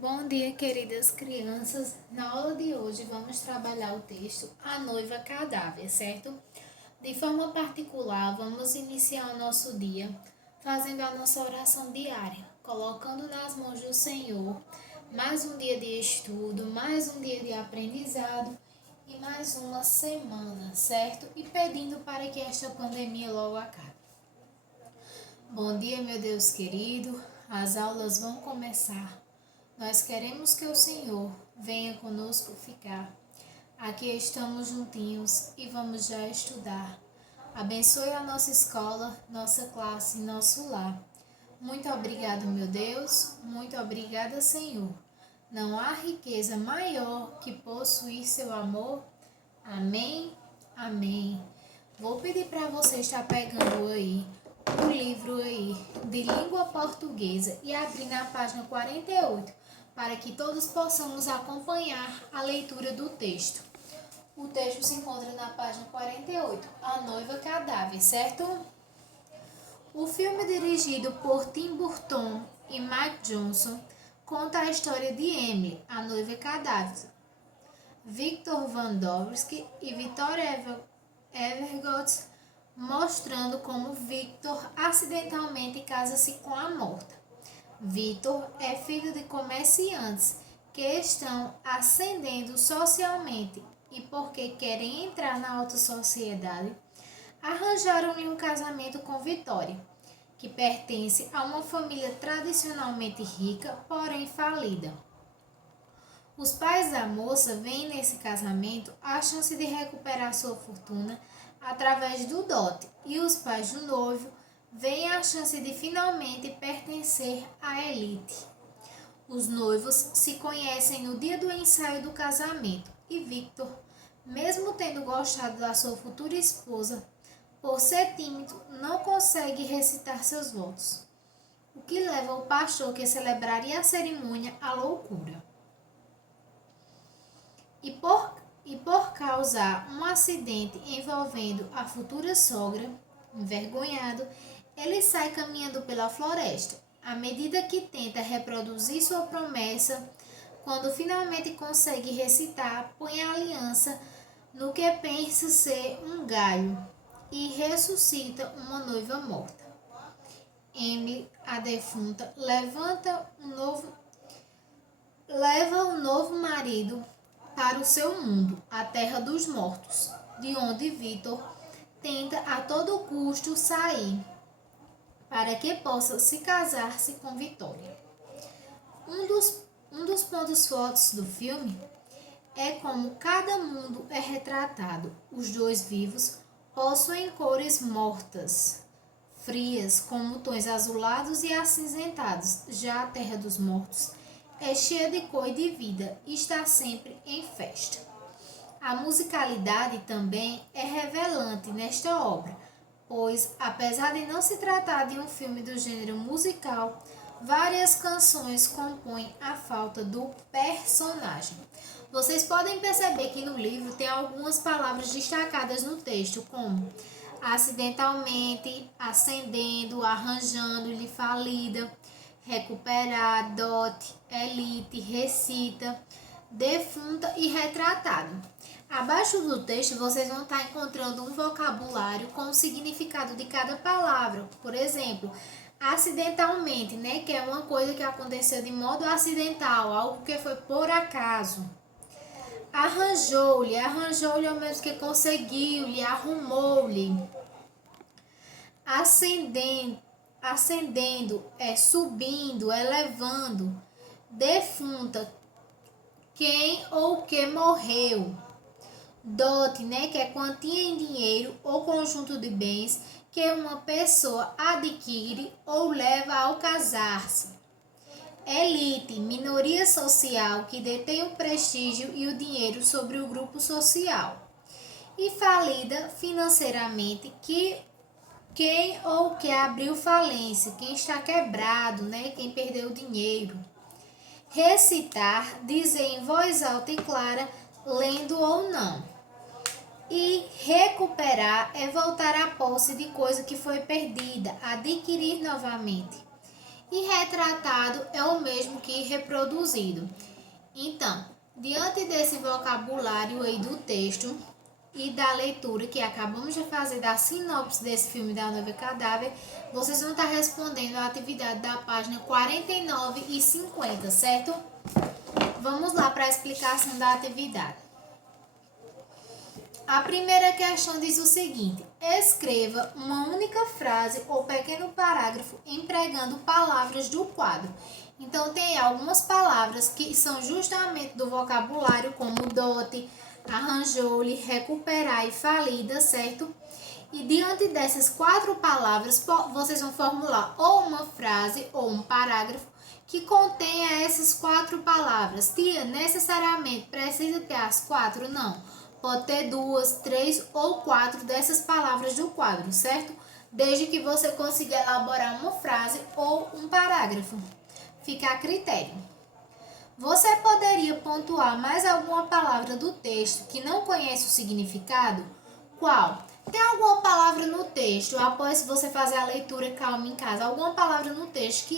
Bom dia, queridas crianças. Na aula de hoje vamos trabalhar o texto A Noiva Cadáver, certo? De forma particular, vamos iniciar o nosso dia fazendo a nossa oração diária, colocando nas mãos do Senhor mais um dia de estudo, mais um dia de aprendizado e mais uma semana, certo? E pedindo para que esta pandemia logo acabe. Bom dia, meu Deus querido. As aulas vão começar. Nós queremos que o Senhor venha conosco ficar. Aqui estamos juntinhos e vamos já estudar. Abençoe a nossa escola, nossa classe, nosso lar. Muito obrigado, meu Deus. Muito obrigada, Senhor. Não há riqueza maior que possuir seu amor. Amém. Amém. Vou pedir para você estar pegando aí o livro aí de língua portuguesa e abrir na página 48 para que todos possamos acompanhar a leitura do texto. O texto se encontra na página 48, A Noiva Cadáver, certo? O filme dirigido por Tim Burton e Mike Johnson conta a história de Emily, a noiva cadáver. Victor Van Dorsky e Victoria Evergott mostrando como Victor acidentalmente casa-se com a morta. Victor é filho de comerciantes que estão ascendendo socialmente e porque querem entrar na alta sociedade, arranjaram-lhe um casamento com Vitória, que pertence a uma família tradicionalmente rica, porém falida. Os pais da moça veem nesse casamento a chance de recuperar sua fortuna através do dote e os pais do noivo veem a chance de finalmente pertencer à elite. Os noivos se conhecem no dia do ensaio do casamento e Victor, mesmo tendo gostado da sua futura esposa, por ser tímido, não consegue recitar seus votos, o que leva o pastor que celebraria a cerimônia à loucura. E por causar um acidente envolvendo a futura sogra, envergonhado, ele sai caminhando pela floresta. À medida que tenta reproduzir sua promessa, quando finalmente consegue recitar, põe a aliança no que pensa ser um galho e ressuscita uma noiva morta. Emily, a defunta, leva um novo marido para o seu mundo, a terra dos mortos, de onde Victor tenta a todo custo sair, para que possa se casar-se com Vitória. Um dos pontos fortes do filme é como cada mundo é retratado. Os dois vivos possuem cores mortas, frias, como tons azulados e acinzentados. Já a terra dos mortos é cheia de cor e de vida e está sempre em festa. A musicalidade também é revelante nesta obra, pois, apesar de não se tratar de um filme do gênero musical, várias canções compõem a falta do personagem. Vocês podem perceber que no livro tem algumas palavras destacadas no texto, como acidentalmente, ascendendo, arranjando-lhe falida, recuperar, dote, elite, recita, defunta e retratado. Abaixo do texto vocês vão estar encontrando um vocabulário com o significado de cada palavra. Por exemplo, acidentalmente, né, que é uma coisa que aconteceu de modo acidental, algo que foi por acaso. Arranjou-lhe é o mesmo que conseguiu-lhe, arrumou-lhe. Ascendendo é subindo, elevando. Defunta, quem ou que morreu. Dote, né, que é quantia em dinheiro ou conjunto de bens que uma pessoa adquire ou leva ao casar-se. Elite, minoria social que detém o prestígio e o dinheiro sobre o grupo social. E falida financeiramente, quem ou que abriu falência, quem está quebrado, né, quem perdeu o dinheiro. Recitar, dizer em voz alta e clara, lendo ou não. E recuperar é voltar à posse de coisa que foi perdida, adquirir novamente. e retratado é o mesmo que reproduzido. Então, diante desse vocabulário aí do texto e da leitura que acabamos de fazer da sinopse desse filme da Noiva Cadáver, vocês vão estar respondendo a atividade da página 49 e 50, certo? Vamos lá para a explicação da atividade. A primeira questão diz o seguinte: escreva uma única frase ou pequeno parágrafo empregando palavras do quadro. Então, tem algumas palavras que são justamente do vocabulário, como dote, arranjou-lhe, recuperar e falida, certo? E diante dessas 4 palavras, vocês vão formular ou uma frase ou um parágrafo que contenha essas 4 palavras. Tia, necessariamente precisa ter as 4? Não. Pode ter 2, 3 ou 4 dessas palavras do quadro, certo? Desde que você consiga elaborar uma frase ou um parágrafo. Fica a critério. Você poderia pontuar mais alguma palavra do texto que não conhece o significado? Qual? Tem alguma palavra no texto, após você fazer a leitura calma em casa, alguma palavra no texto que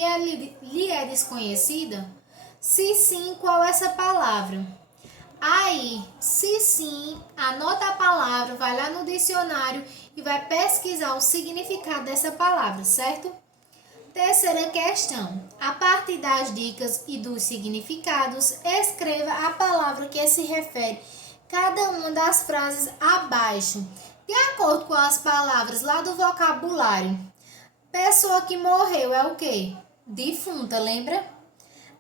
lhe é desconhecida? Se sim, qual é essa palavra? Aí, se sim, anota a palavra, vai lá no dicionário e vai pesquisar o significado dessa palavra, certo? Terceira questão. A partir das dicas e dos significados, escreva a palavra que se refere cada uma das frases abaixo, de acordo com as palavras lá do vocabulário. Pessoa que morreu é o quê? Defunta, lembra?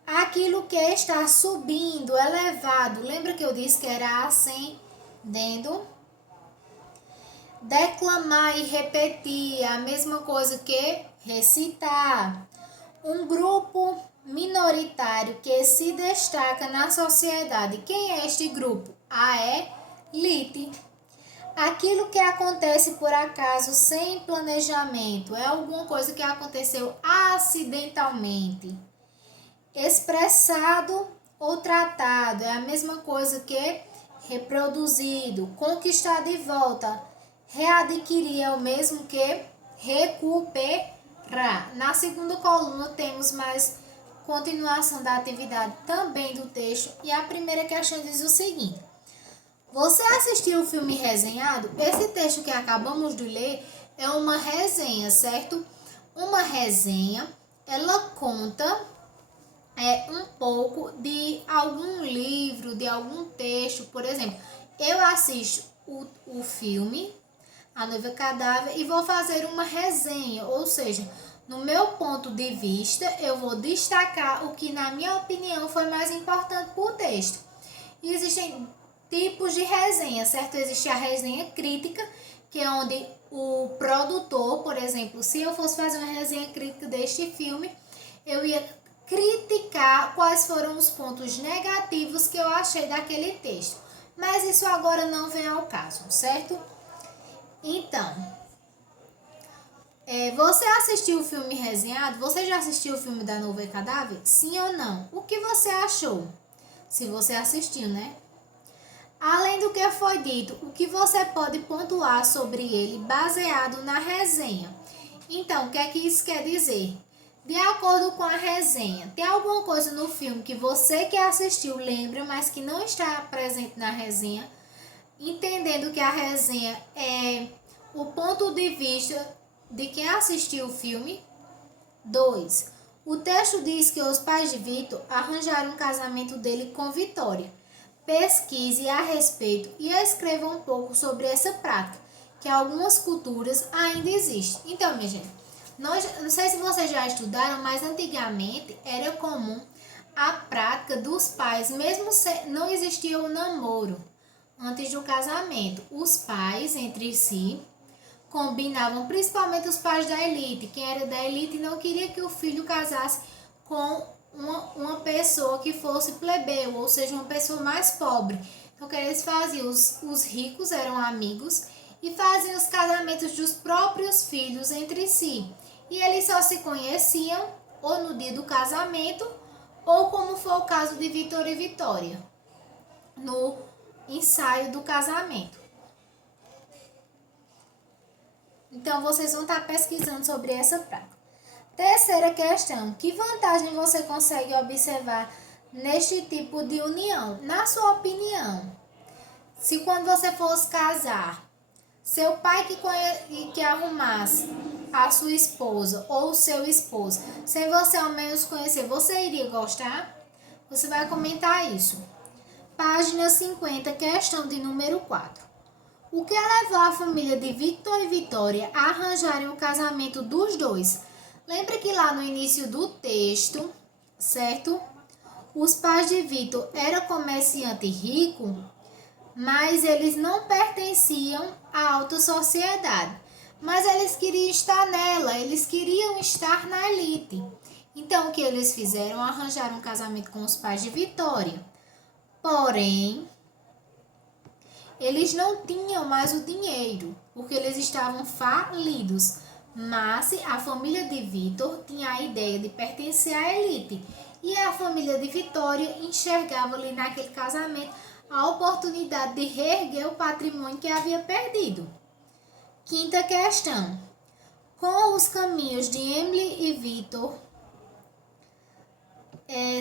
Aquilo que está subindo, elevado. Lembra que eu disse que era ascendendo? Declamar e repetir, a mesma coisa que recitar. Um grupo minoritário que se destaca na sociedade. Quem é este grupo? A elite. Aquilo que acontece por acaso, sem planejamento, é alguma coisa que aconteceu acidentalmente. Expressado ou tratado, é a mesma coisa que reproduzido. Conquistar de volta, readquirir é o mesmo que recuperar. Na segunda coluna temos mais continuação da atividade também do texto. E a primeira questão diz o seguinte: você assistiu o filme resenhado? Esse texto que acabamos de ler é uma resenha, certo? Uma resenha, ela conta um pouco de algum livro, de algum texto. Por exemplo, eu assisto o filme A Noiva Cadáver e vou fazer uma resenha, ou seja, no meu ponto de vista, eu vou destacar o que, na minha opinião, foi mais importante para o texto. E existem tipos de resenha, certo? Existe a resenha crítica, que é onde o produtor, por exemplo, se eu fosse fazer uma resenha crítica deste filme, eu ia criticar quais foram os pontos negativos que eu achei daquele texto. Mas isso agora não vem ao caso, certo? Então, você assistiu o filme resenhado? Você já assistiu o filme da Noiva Cadáver? Sim ou não? O que você achou? Se você assistiu, né? Além do que foi dito, o que você pode pontuar sobre ele baseado na resenha? Então, o que é que isso quer dizer? De acordo com a resenha, tem alguma coisa no filme que você que assistiu lembra, mas que não está presente na resenha? Entendendo que a resenha é o ponto de vista de quem assistiu o filme. 2. O texto diz que os pais de Vitor arranjaram um casamento dele com Vitória. Pesquise a respeito e escreva um pouco sobre essa prática, que em algumas culturas ainda existe. Então, minha gente, não sei se vocês já estudaram, mas antigamente era comum a prática dos pais, mesmo se não existia o namoro antes do casamento. Os pais entre si combinavam, principalmente os pais da elite. Quem era da elite não queria que o filho casasse com uma pessoa que fosse plebeu, ou seja, uma pessoa mais pobre. Então, o que eles faziam? Os ricos eram amigos e faziam os casamentos dos próprios filhos entre si. E eles só se conheciam ou no dia do casamento, ou como foi o caso de Vitor e Vitória, no ensaio do casamento. Então, vocês vão estar pesquisando sobre essa prática. Terceira questão: que vantagem você consegue observar neste tipo de união? Na sua opinião, se quando você fosse casar, seu pai que arrumasse a sua esposa ou o seu esposo, sem você ao menos conhecer, você iria gostar? Você vai comentar isso. Página 50, questão de número 4. O que levou a família de Victor e Vitória a arranjarem o casamento dos dois? Lembra que lá no início do texto, certo? Os pais de Victor eram comerciante rico, mas eles não pertenciam à alta sociedade. Mas eles queriam estar nela, eles queriam estar na elite. Então, o que eles fizeram? Arranjaram um casamento com os pais de Vitória. Porém, eles não tinham mais o dinheiro, porque eles estavam falidos. Mas a família de Vitor tinha a ideia de pertencer à elite. E a família de Vitória enxergava ali naquele casamento a oportunidade de reerguer o patrimônio que havia perdido. Quinta questão. Com os caminhos de Emily e Vitor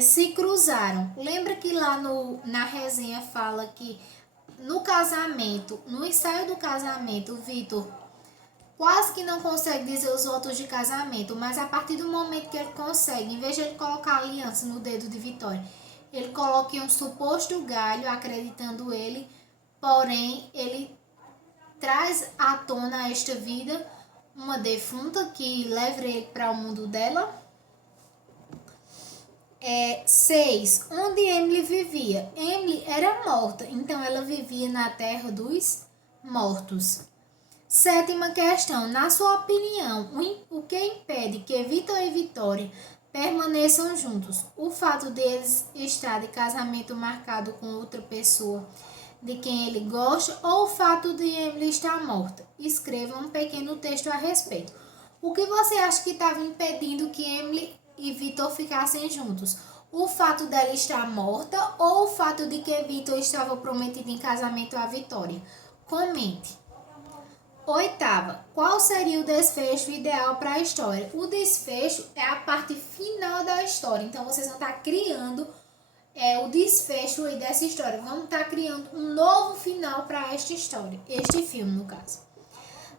se cruzaram. Lembra que lá na resenha fala que no casamento, no ensaio do casamento, o Vitor quase que não consegue dizer os votos de casamento, mas a partir do momento que ele consegue, em vez de ele colocar a aliança no dedo de Vitória, ele coloca em um suposto galho, acreditando ele, porém ele traz à tona esta vida uma defunta que leva ele para o mundo dela. 6. Onde Emily vivia? Emily era morta, então ela vivia na terra dos mortos. Sétima questão. Na sua opinião, o que impede que Vitor e Vitória permaneçam juntos? O fato deles estar de casamento marcado com outra pessoa de quem ele gosta ou o fato de Emily estar morta? Escreva um pequeno texto a respeito. O que você acha que estava impedindo que Emily e Vitor ficassem juntos? O fato dela estar morta ou o fato de que Vitor estava prometido em casamento a Vitória? Comente. Oitava, qual seria o desfecho ideal para a história? O desfecho é a parte final da história, então vocês vão estar criando o desfecho aí dessa história. Vamos estar criando um novo final para esta história, este filme no caso.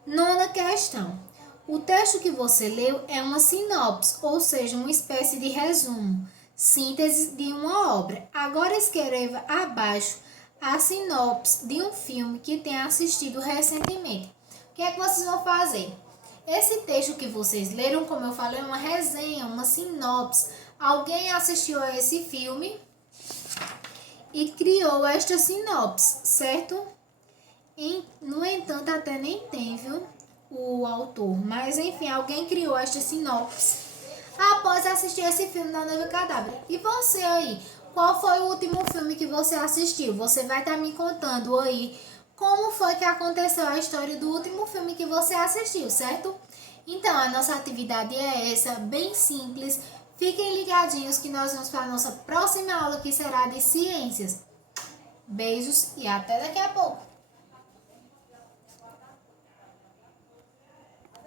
Nona questão. O texto que você leu é uma sinopse, ou seja, uma espécie de resumo, síntese de uma obra. Agora escreva abaixo a sinopse de um filme que tenha assistido recentemente. O que é que vocês vão fazer? Esse texto que vocês leram, como eu falei, é uma resenha, uma sinopse. Alguém assistiu a esse filme e criou esta sinopse, certo? No entanto, até nem tem, viu, o autor. Mas, enfim, alguém criou esta sinopse após assistir esse filme da Noiva Cadáver. E você aí, qual foi o último filme que você assistiu? Você vai estar me contando aí como foi que aconteceu a história do último filme que você assistiu, certo? Então, a nossa atividade é essa, bem simples. Fiquem ligadinhos que nós vamos para a nossa próxima aula, que será de ciências. Beijos e até daqui a pouco!